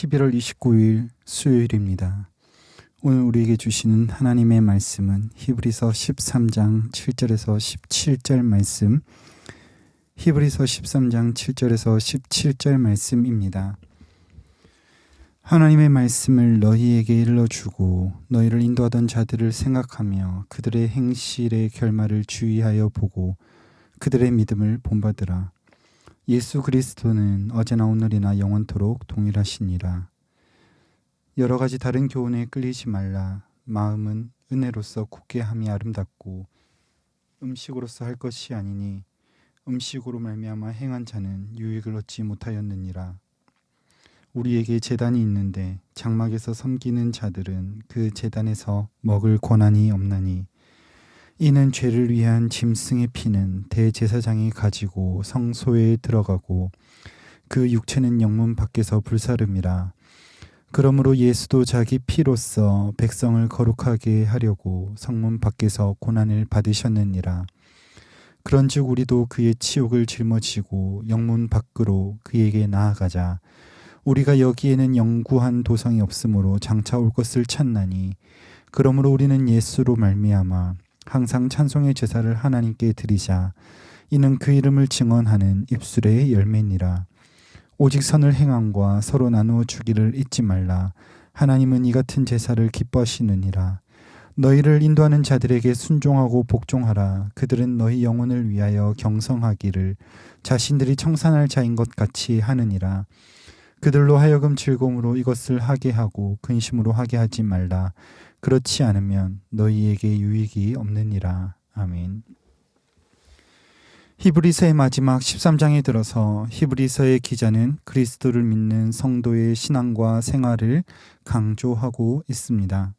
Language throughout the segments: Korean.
11월 29일 수요일입니다. 오늘 우리에게 주시는 하나님의 말씀은 히브리서 13장 7절에서 17절 말씀, 히브리서 13장 7절에서 17절 말씀입니다. 하나님의 말씀을 너희에게 일러주고 너희를 인도하던 자들을 생각하며 그들의 행실의 결말을 주의하여 보고 그들의 믿음을 본받으라. 예수 그리스도는 어제나 오늘이나 영원토록 동일하시니라. 여러 가지 다른 교훈에 끌리지 말라. 마음은 은혜로서 굳게 함이 아름답고 음식으로서 할 것이 아니니 음식으로 말미암아 행한 자는 유익을 얻지 못하였느니라. 우리에게 제단이 있는데 장막에서 섬기는 자들은 그 제단에서 먹을 권한이 없나니 이는 죄를 위한 짐승의 피는 대제사장이 가지고 성소에 들어가고 그 육체는 영문 밖에서 불사름이라. 그러므로 예수도 자기 피로써 백성을 거룩하게 하려고 성문 밖에서 고난을 받으셨느니라. 그런즉 우리도 그의 치욕을 짊어지고 영문 밖으로 그에게 나아가자. 우리가 여기에는 영구한 도성이 없으므로 장차 올 것을 찾나니 그러므로 우리는 예수로 말미암아 항상 찬송의 제사를 하나님께 드리자. 이는 그 이름을 증언하는 입술의 열매니라. 오직 선을 행함과 서로 나누어 주기를 잊지 말라. 하나님은 이 같은 제사를 기뻐하시느니라. 너희를 인도하는 자들에게 순종하고 복종하라. 그들은 너희 영혼을 위하여 경성하기를 자신들이 청산할 자인 것 같이 하느니라. 그들로 하여금 즐거움으로 이것을 하게 하고 근심으로 하게 하지 말라. 그렇지 않으면 너희에게 유익이 없느니라. 아멘. 히브리서의 마지막 13장에 들어서 히브리서의 기자는 그리스도를 믿는 성도의 신앙과 생활을 강조하고 있습니다.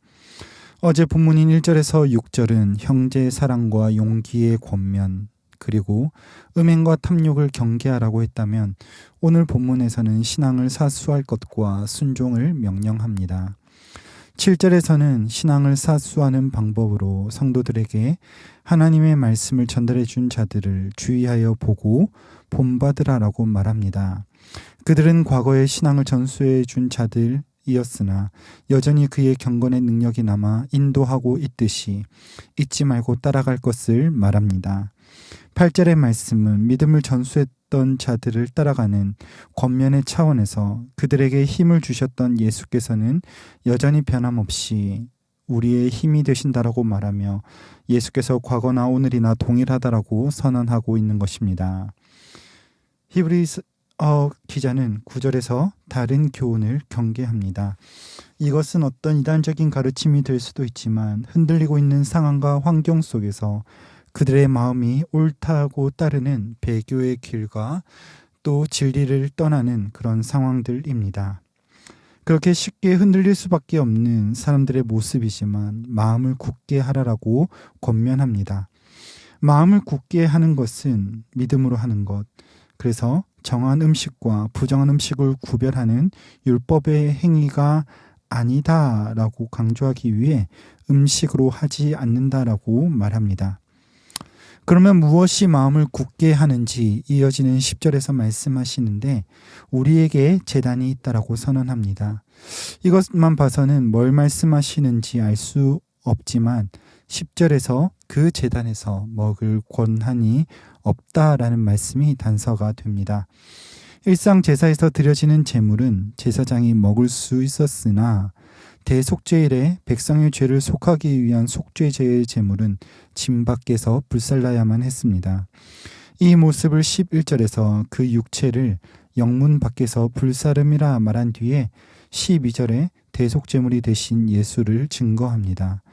어제 본문인 1절에서 6절은 형제의 사랑과 용기의 권면, 그리고 음행과 탐욕을 경계하라고 했다면 오늘 본문에서는 신앙을 사수할 것과 순종을 명령합니다. 7절에서는 신앙을 사수하는 방법으로 성도들에게 하나님의 말씀을 전달해 준 자들을 주의하여 보고 본받으라라고 말합니다. 그들은 과거에 신앙을 전수해 준 자들이었으나 여전히 그의 경건의 능력이 남아 인도하고 있듯이 잊지 말고 따라갈 것을 말합니다. 8절의 말씀은 믿음을 전수했던 자들을 따라가는 권면의 차원에서 그들에게 힘을 주셨던 예수께서는 여전히 변함없이 우리의 힘이 되신다라고 말하며 예수께서 과거나 오늘이나 동일하다라고 선언하고 있는 것입니다. 히브리서 기자는 9절에서 다른 교훈을 경계합니다. 이것은 어떤 이단적인 가르침이 될 수도 있지만 흔들리고 있는 상황과 환경 속에서 그들의 마음이 옳다고 따르는 배교의 길과 또 진리를 떠나는 그런 상황들입니다. 그렇게 쉽게 흔들릴 수밖에 없는 사람들의 모습이지만 마음을 굳게 하라라고 권면합니다. 마음을 굳게 하는 것은 믿음으로 하는 것, 그래서 정한 음식과 부정한 음식을 구별하는 율법의 행위가 아니다라고 강조하기 위해 음식으로 하지 않는다라고 말합니다. 그러면 무엇이 마음을 굳게 하는지 이어지는 10절에서 말씀하시는데 우리에게 제단이 있다라고 선언합니다. 이것만 봐서는 뭘 말씀하시는지 알 수 없지만 10절에서 그 제단에서 먹을 권한이 없다라는 말씀이 단서가 됩니다. 일상 제사에서 드려지는 제물은 제사장이 먹을 수 있었으나 대속죄일에 백성의 죄를 속하기 위한 속죄제의 제물은 진 밖에서 불살라야만 했습니다. 이 모습을 11절에서 그 육체를 영문 밖에서 불사름이라 말한 뒤에 12절에 대속제물이 되신 예수를 증거합니다.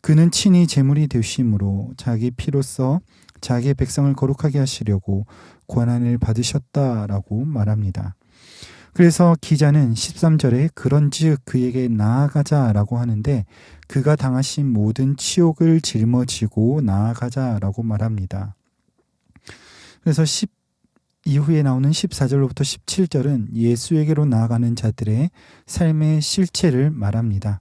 그는 친히 제물이 되심으로 자기 피로써 자기의 백성을 거룩하게 하시려고 권한을 받으셨다라고 말합니다. 그래서 기자는 13절에 그런즉 그에게 나아가자라고 하는데 그가 당하신 모든 치욕을 짊어지고 나아가자라고 말합니다. 그래서 이후에 나오는 14절로부터 17절은 예수에게로 나아가는 자들의 삶의 실체를 말합니다.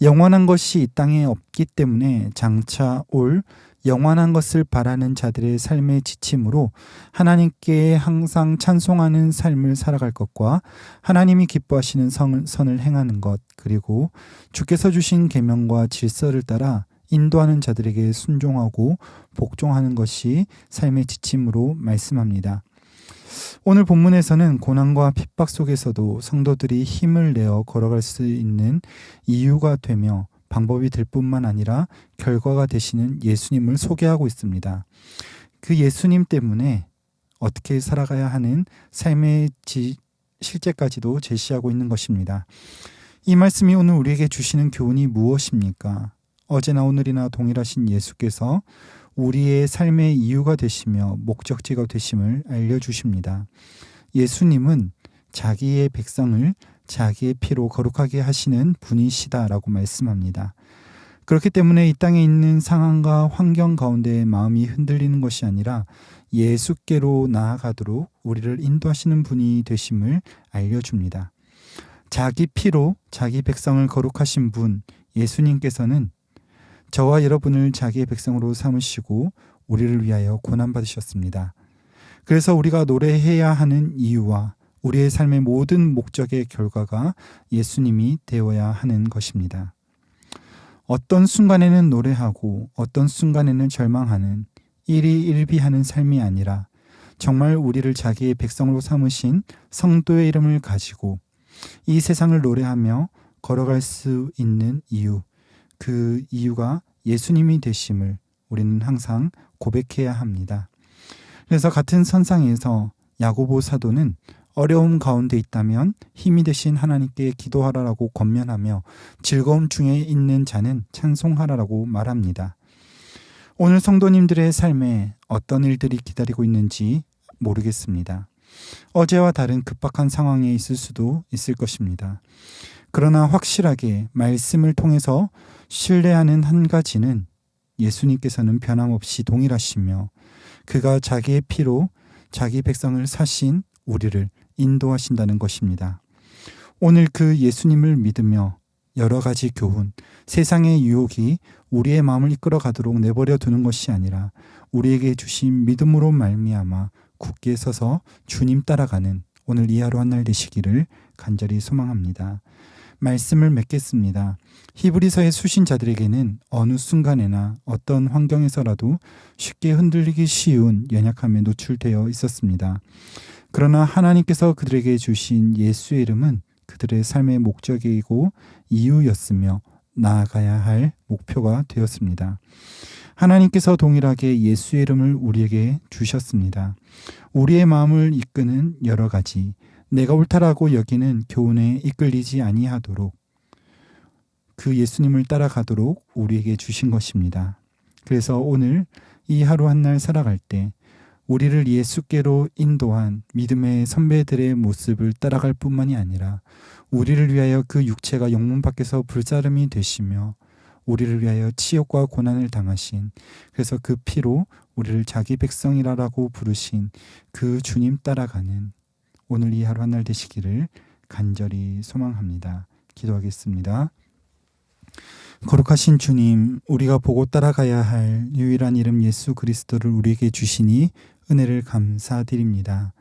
영원한 것이 이 땅에 없기 때문에 장차 올 영원한 것을 바라는 자들의 삶의 지침으로 하나님께 항상 찬송하는 삶을 살아갈 것과 하나님이 기뻐하시는 선을 행하는 것, 그리고 주께서 주신 계명과 질서를 따라 인도하는 자들에게 순종하고 복종하는 것이 삶의 지침으로 말씀합니다. 오늘 본문에서는 고난과 핍박 속에서도 성도들이 힘을 내어 걸어갈 수 있는 이유가 되며 방법이 될 뿐만 아니라 결과가 되시는 예수님을 소개하고 있습니다. 그 예수님 때문에 어떻게 살아가야 하는 삶의 실제까지도 제시하고 있는 것입니다. 이 말씀이 오늘 우리에게 주시는 교훈이 무엇입니까? 어제나 오늘이나 동일하신 예수께서 우리의 삶의 이유가 되시며 목적지가 되심을 알려주십니다. 예수님은 자기의 백성을 자기의 피로 거룩하게 하시는 분이시다라고 말씀합니다. 그렇기 때문에 이 땅에 있는 상황과 환경 가운데 마음이 흔들리는 것이 아니라 예수께로 나아가도록 우리를 인도하시는 분이 되심을 알려줍니다. 자기 피로 자기 백성을 거룩하신 분 예수님께서는 저와 여러분을 자기의 백성으로 삼으시고 우리를 위하여 고난받으셨습니다. 그래서 우리가 노래해야 하는 이유와 우리의 삶의 모든 목적의 결과가 예수님이 되어야 하는 것입니다. 어떤 순간에는 노래하고 어떤 순간에는 절망하는 일희일비하는 삶이 아니라 정말 우리를 자기의 백성으로 삼으신 성도의 이름을 가지고 이 세상을 노래하며 걸어갈 수 있는 이유, 그 이유가 예수님이 되심을 우리는 항상 고백해야 합니다. 그래서 같은 선상에서 야고보 사도는 어려움 가운데 있다면 힘이 되신 하나님께 기도하라라고 권면하며 즐거움 중에 있는 자는 찬송하라라고 말합니다. 오늘 성도님들의 삶에 어떤 일들이 기다리고 있는지 모르겠습니다. 어제와 다른 급박한 상황에 있을 수도 있을 것입니다. 그러나 확실하게 말씀을 통해서 신뢰하는 한 가지는 예수님께서는 변함없이 동일하시며 그가 자기의 피로 자기 백성을 사신 우리를 인도하신다는 것입니다. 오늘 그 예수님을 믿으며 여러 가지 교훈, 세상의 유혹이 우리의 마음을 이끌어 가도록 내버려 두는 것이 아니라 우리에게 주신 믿음으로 말미암아 굳게 서서 주님 따라가는 오늘 이 하루 한 날 되시기를 간절히 소망합니다. 말씀을 맺겠습니다. 히브리서의 수신자들에게는 어느 순간에나 어떤 환경에서라도 쉽게 흔들리기 쉬운 연약함에 노출되어 있었습니다. 그러나 하나님께서 그들에게 주신 예수의 이름은 그들의 삶의 목적이고 이유였으며 나아가야 할 목표가 되었습니다. 하나님께서 동일하게 예수의 이름을 우리에게 주셨습니다. 우리의 마음을 이끄는 여러 가지, 내가 옳다라고 여기는 교훈에 이끌리지 아니하도록 그 예수님을 따라가도록 우리에게 주신 것입니다. 그래서 오늘 이 하루 한 날 살아갈 때 우리를 예수께로 인도한 믿음의 선배들의 모습을 따라갈 뿐만이 아니라 우리를 위하여 그 육체가 영문 밖에서 불사름이 되시며 우리를 위하여 치욕과 고난을 당하신, 그래서 그 피로 우리를 자기 백성이라고 부르신 그 주님 따라가는 오늘 이 하루 한 날 되시기를 간절히 소망합니다. 기도하겠습니다. 거룩하신 주님, 우리가 보고 따라가야 할 유일한 이름 예수 그리스도를 우리에게 주시니 은혜를 감사드립니다.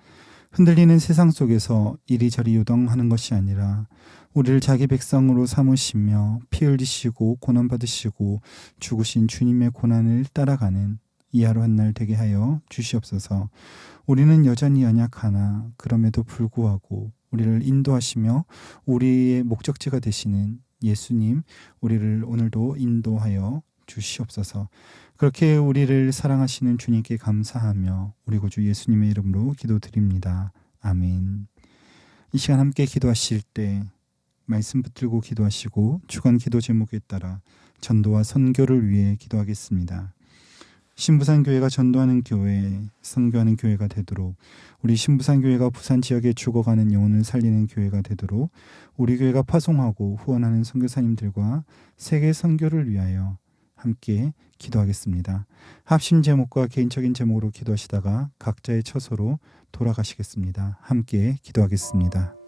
흔들리는 세상 속에서 이리저리 요동하는 것이 아니라 우리를 자기 백성으로 삼으시며 피 흘리시고 고난받으시고 죽으신 주님의 고난을 따라가는 이 하루 한 날 되게 하여 주시옵소서. 우리는 여전히 연약하나 그럼에도 불구하고 우리를 인도하시며 우리의 목적지가 되시는 예수님, 우리를 오늘도 인도하여 주시옵소서. 그렇게 우리를 사랑하시는 주님께 감사하며 우리 구주 예수님의 이름으로 기도드립니다. 아멘. 이 시간 함께 기도하실 때 말씀 붙들고 기도하시고 주간 기도 제목에 따라 전도와 선교를 위해 기도하겠습니다. 신부산교회가 전도하는 교회, 선교하는 교회가 되도록, 우리 신부산교회가 부산 지역에 죽어가는 영혼을 살리는 교회가 되도록 우리 교회가 파송하고 후원하는 선교사님들과 세계 선교를 위하여 함께 기도하겠습니다. 합심 제목과 개인적인 제목으로 기도하시다가 각자의 처소로 돌아가시겠습니다. 함께 기도하겠습니다.